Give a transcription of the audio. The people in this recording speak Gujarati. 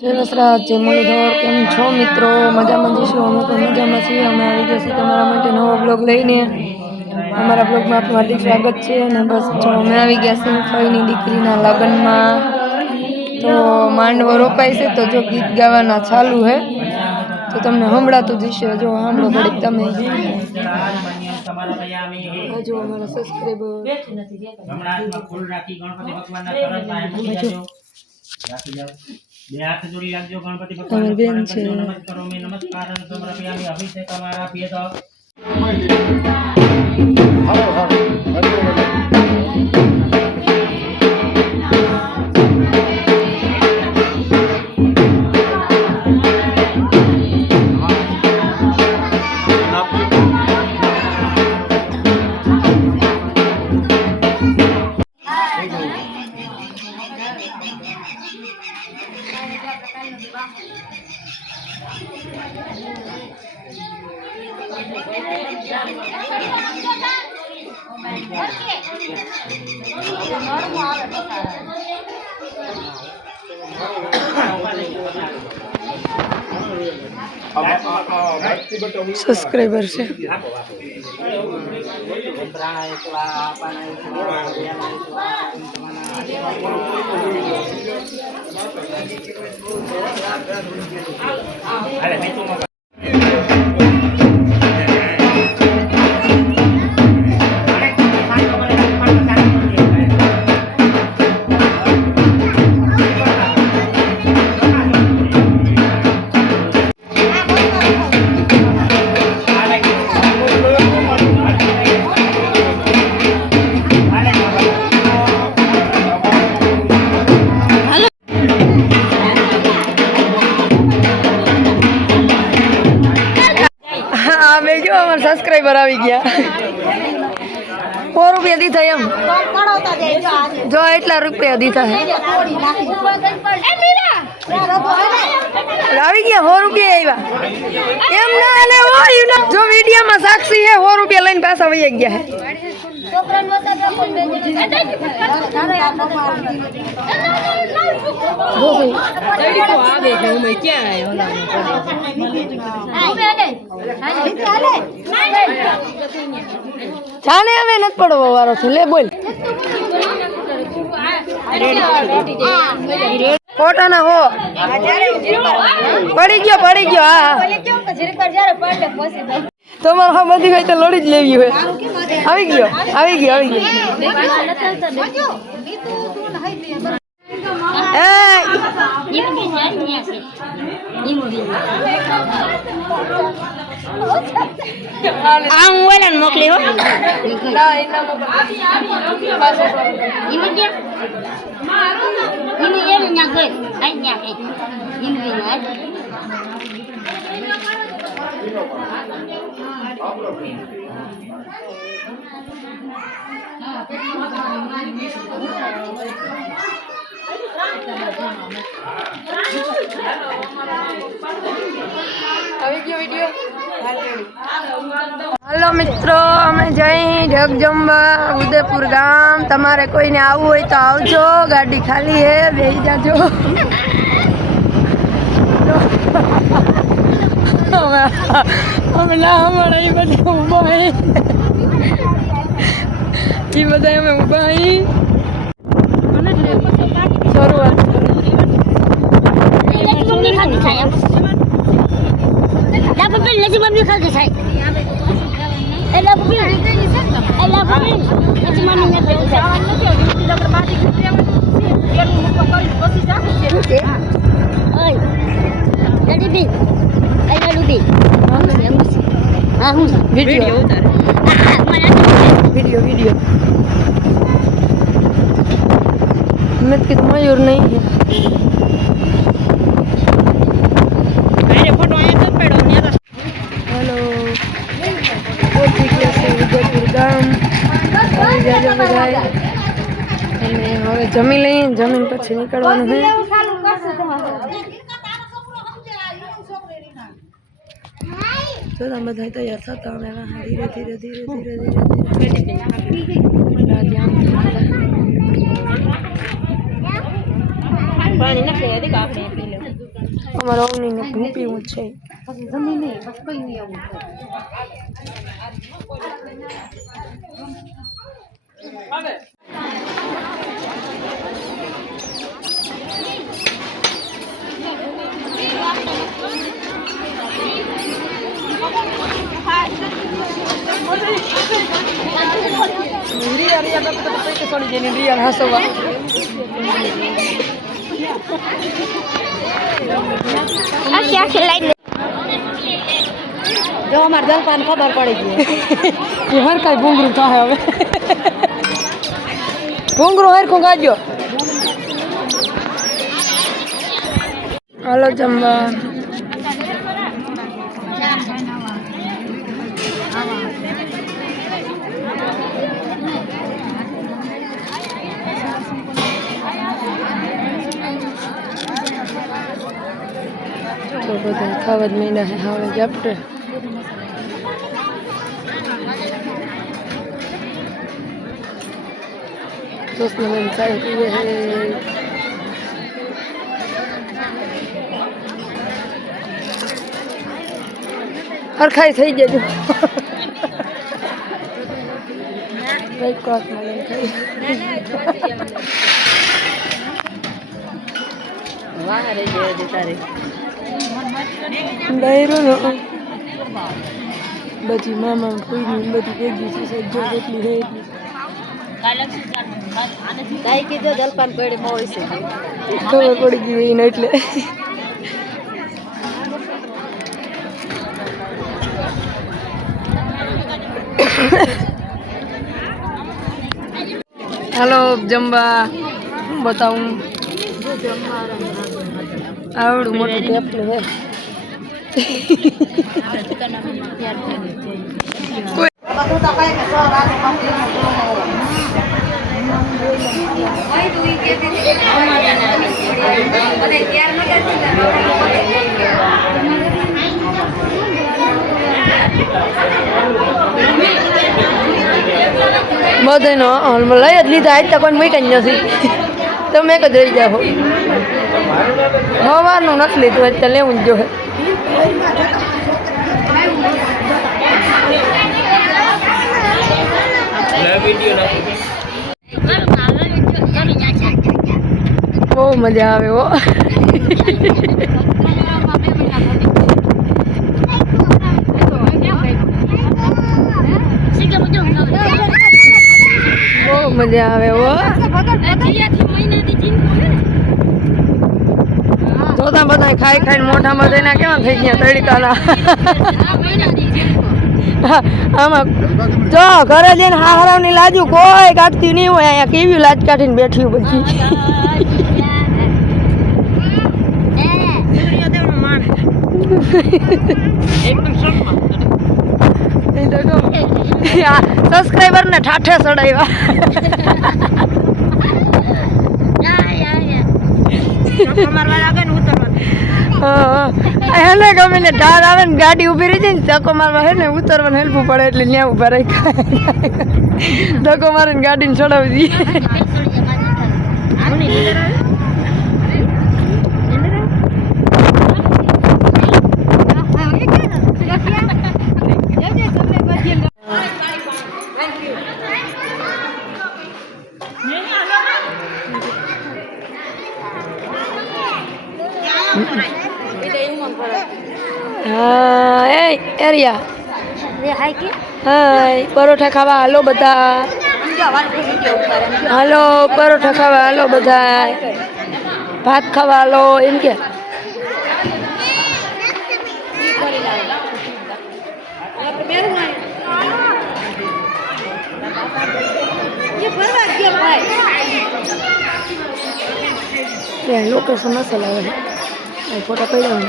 જય વસરાજ જય મુરલીધર કેમ છો મિત્રો મજામાં જઈશું અમે તો મજામાં છીએ અમે આવી ગયા છીએ તમારા માટે નવો બ્લોગ લઈને અમારા બ્લોગમાં આપનું હાર્દિક સ્વાગત છે અને બસ જો અમે આવી ગયા છીએ ફઈની દીકરીના લગ્નમાં તો માંડવો રોપાય છે તો જો ગીત ગાવાના ચાલુ હે તો તમને સંભળાતું જશે જો સાંભળો ઘડીક તમે જો અમારા સબસ્ક્રાઈબર બે હાથ જોડી રાખજો ગણપતિ ભગવાન નમસ્કાર કરો મે નમસ્કાર સમર્પયામિ અભિષેક અમારા પ્રિય તો સબસ્ક્રાઈબર છે સબસ્ક્રાઈબર આવી ગયા 100 રૂપિયા દીધા એમ જો એટલા રૂપિયા દીધા હે આવી ગયા 100 રૂપિયા આવ્યા એમ ના હાલે હોય જો વિડીયોમાં સાક્ષી હે 100 રૂપિયા લઈને પાછા વહી ગયા જાને હવે નથી પડવો વારો છે લે બોલ ફોટા ના હો પડી ગયો હા તમારે હા બધી હોય તો લોડી જ લેવી હોય આવી ગયો મોકલી હો हेलो मित्रों અમે જઈ જગજંબા ઉદયપુર ગામ તમારે કોઈને આવવું હોય તો આવજો ગાડી ખાલી હે બેસી જાજો અમે ના અમારા એ બધા ઊભા હે એ બધા અમે ઊભા હી શરૂઆત वीडियो मैं कि मयूर नहीं है हेलो उदयपुर गाम હવે જમી લઈએ જમીન પછી નીકળવાનું છે તો તમે બધા તૈયાર થતા અમે ધીરે ધીરે પાણી નાખી આપણે પી લે અમારા અવનીને હું પીવું છે. જો અમારે જલપાન ખબર પડી ગઈ હર કાંઈ ભૂંગરું થાય હવે. ભૂંગરું હરખું ગાજો. હાલો જમવા. તો બધા ખાવા જ માંડ્યા છે હવે ઝપટે. દોસ્તને બેન ચાય પીવે છે. હરખાઈ થઈ જજો. કઈ કોસમાં લઈને ખાઈ. ડાયરો બધી મામા ફૂઈની બધી ભેગી છે. સજ્જો જેટલી છે એટલી. કાંઈ કીધું જલપાન પડી મોડી છે ખબર પડી ગઈ એને એટલે. હાલો જમવા. હું બતાવું આવડું મોટું ટેપલું હે. બધાનો હાલમાં લઈ જ લીધા. આજ તો કોઈ મીઠા જ નથી. તમે એક જ રહી જાઓ. સવારનું નથી લીધું એટલે લેવું જ જોઈએ. બહુ મજા આવે હો. બહુ મજા આવે હો. જોતા બધા ખાઈ ખાઈને મોઢામાં જઈને કેવા થઈ ગયા તડીકાના. આમાં જો ઘરે જઈને હાહરાવની લાજુ કોઈ કાઢતી નહીં હોય. અહીંયા કેવી લાજ કાઢીને બેઠી બધી. સબસ્ક્રાઈબર ને ઠાઠે ચડાવ્યા. એને ગમે ને ઢાર આવે ને ગાડી ઊભી રહી જાય ને ધક્કો મારવા હે ને ઉતરવાનું હેલ્પવું પડે એટલે ત્યાં ઊભા રહી. ધક્કો મારીને ગાડીને ચડાવી દઈએ. હા એ એરિયા. હાય પરોઠા ખાવા હાલો બધા. હાલો પરોઠા ખાવા હાલો બધા. ભાત ખાવા હાલો એમ કે. લોકેશન મસાલા આવે ફોટા પડ્યા.